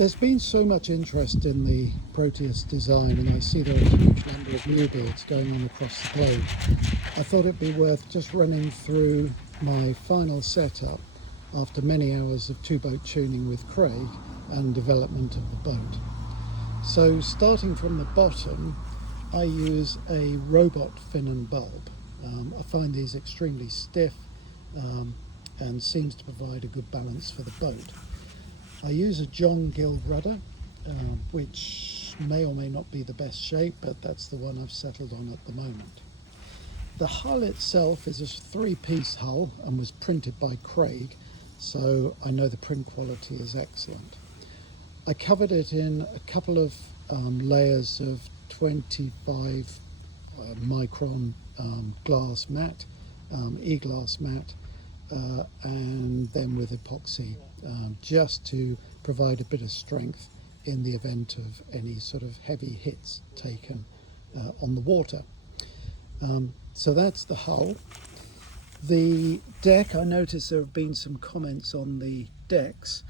There's been so much interest in the Proteus design, and I see there are a huge number of new builds going on across the globe. I thought it'd be worth just running through my final setup after many hours of two-boat tuning with Craig and development of the boat. So starting from the bottom, I use a robot fin and bulb. I find these extremely stiff and seems to provide a good balance for the boat. I use a John Gill rudder, which may or may not be the best shape, but that's the one I've settled on at the moment. The hull itself is a three-piece hull and was printed by Craig, so I know the print quality is excellent. I covered it in a couple of layers of 25 micron glass mat, e-glass mat, and then with epoxy, just to provide a bit of strength in the event of any sort of heavy hits taken on the water. So that's the hull. The deck, I noticed there have been some comments on the decks,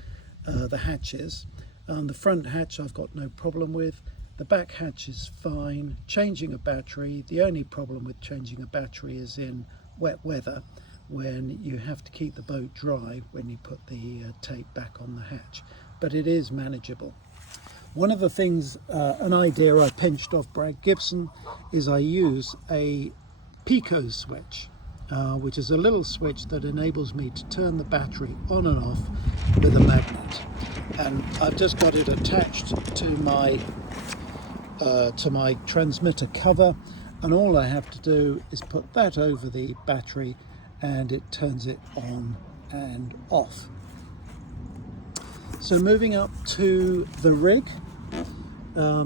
the hatches. The front hatch I've got no problem with. The back hatch is fine. Changing a battery, the only problem with changing a battery is in wet weather, when you have to keep the boat dry when you put the tape back on the hatch, but it is manageable. One of the things, an idea I pinched off Brad Gibson, is I use a Pico switch, which is a little switch that enables me to turn the battery on and off with a magnet. And I've just got it attached to my transmitter cover, and all I have to do is put that over the battery and it turns it on and off. So moving up to the rig, I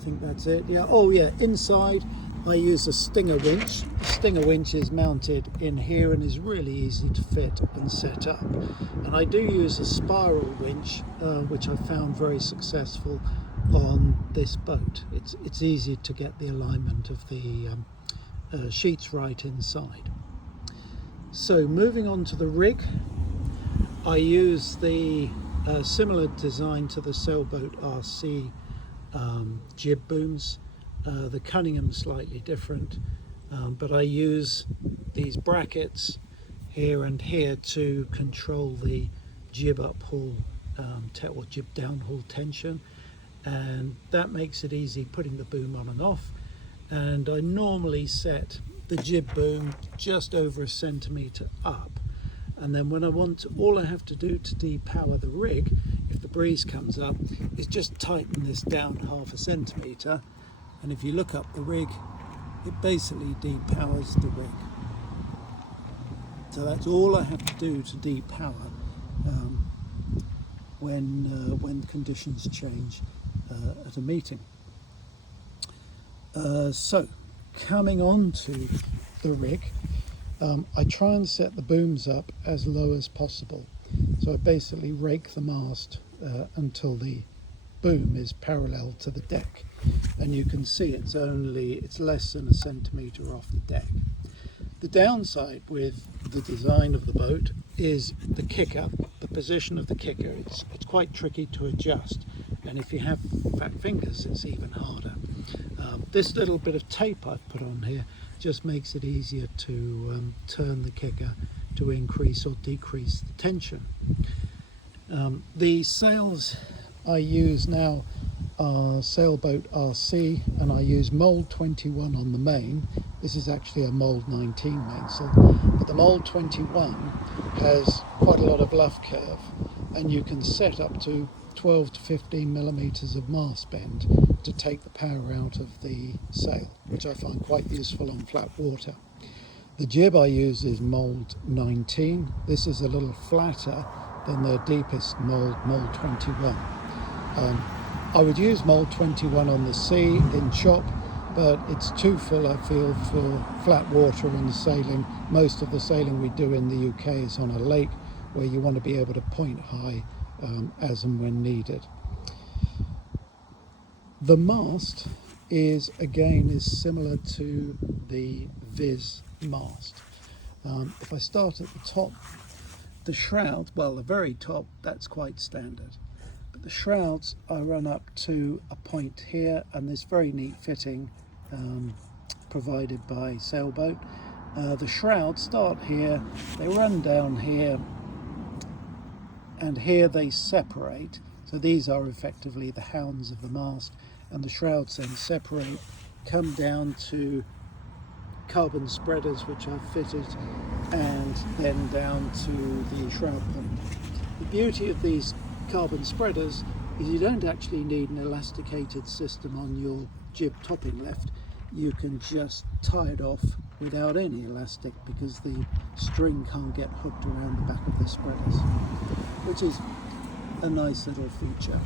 think that's it. Yeah. Oh yeah, inside I use a Stinger winch. The Stinger winch is mounted in here and is really easy to fit and set up. And I do use a spiral winch, which I found very successful on this boat. It's easy to get the alignment of the sheets right inside. So moving on to the rig, I use the similar design to the sailboat RC jib booms. The Cunningham's slightly different, but I use these brackets here and here to control the jib uphaul or jib downhaul tension, and that makes it easy putting the boom on and off. And I normally set the jib boom just over 1 centimetre up, and then when I want, all I have to do to depower the rig, if the breeze comes up, is just tighten this down 0.5 centimetre, and if you look up the rig, it basically depowers the rig. So that's all I have to do to depower when conditions change at a meeting. So coming on to the rig, I try and set the booms up as low as possible. So I basically rake the mast until the boom is parallel to the deck, and you can see it's less than 1 centimetre off the deck. The downside with the design of the boat is the kicker, the position of the kicker. It's quite tricky to adjust, and if you have fat fingers it's even harder. This little bit of tape I've put on here just makes it easier to turn the kicker to increase or decrease the tension. The sails I use now are sailboat RC, and I use mould 21 on the main. This is actually a mould 19 mainsail, but the mould 21 has quite a lot of luff curve, and you can set up to 12 to 15 millimeters of mast bend to take the power out of the sail, which I find quite useful on flat water. The jib I use is mould 19. This is a little flatter than the deepest mould 21. I would use mould 21 on the sea in chop, but it's too full, I feel, for flat water and sailing. Most of the sailing we do in the UK is on a lake where you want to be able to point high as and when needed. The mast is similar to the Viz mast. If I start at the top, the shroud, well, the very top, that's quite standard. the shrouds I run up to a point here, and this very neat fitting provided by Sailboat. The shrouds start here, they run down here, and here they separate. So these are effectively the hounds of the mast, and the shrouds then separate, come down to carbon spreaders which I've fitted, and then down to the shroud point. The beauty of these carbon spreaders is you don't actually need an elasticated system on your jib topping lift. You can just tie it off without any elastic because the string can't get hooked around the back of the spreaders, which is a nice little feature.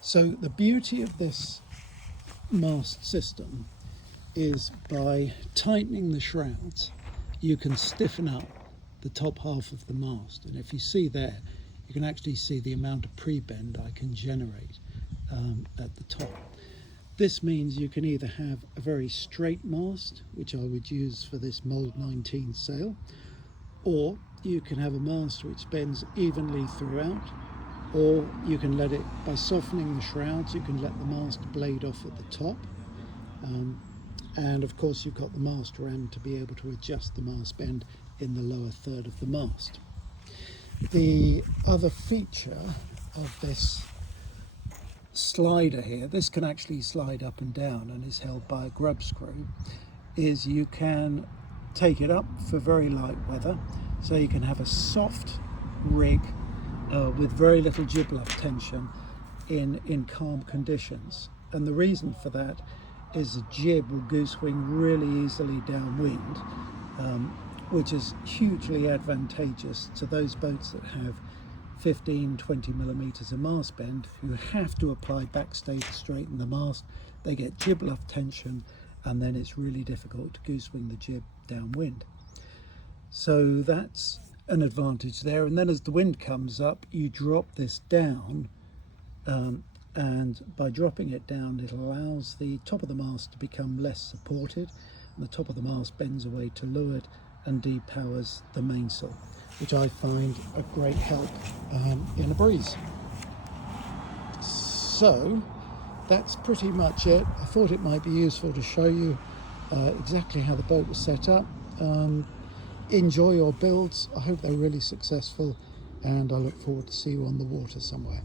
So the beauty of this mast system is by tightening the shrouds, you can stiffen up the top half of the mast, and if you see there, you can actually see the amount of pre-bend I can generate at the top. This means you can either have a very straight mast, which I would use for this Mold 19 sail, or you can have a mast which bends evenly throughout, or you can let it, by softening the shrouds, you can let the mast blade off at the top. And of course you've got the mast ram to be able to adjust the mast bend in the lower third of the mast. The other feature of this slider here, this can actually slide up and down and is held by a grub screw, is you can take it up for very light weather, so you can have a soft rig with very little jib luff tension in calm conditions. And the reason for that is the jib will goose wing really easily downwind, which is hugely advantageous to those boats that have 15-20 millimeters of mast bend, who have to apply backstay to straighten the mast. They get jib luff tension, and then it's really difficult to goose wing the jib downwind. So that's an advantage there. And then as the wind comes up, you drop this down, and by dropping it down, it allows the top of the mast to become less supported, and the top of the mast bends away to leeward and depowers the mainsail, which I find a great help in a breeze. So that's pretty much it. I thought it might be useful to show you exactly how the boat was set up. Enjoy your builds. I hope they're really successful, and I look forward to see you on the water somewhere.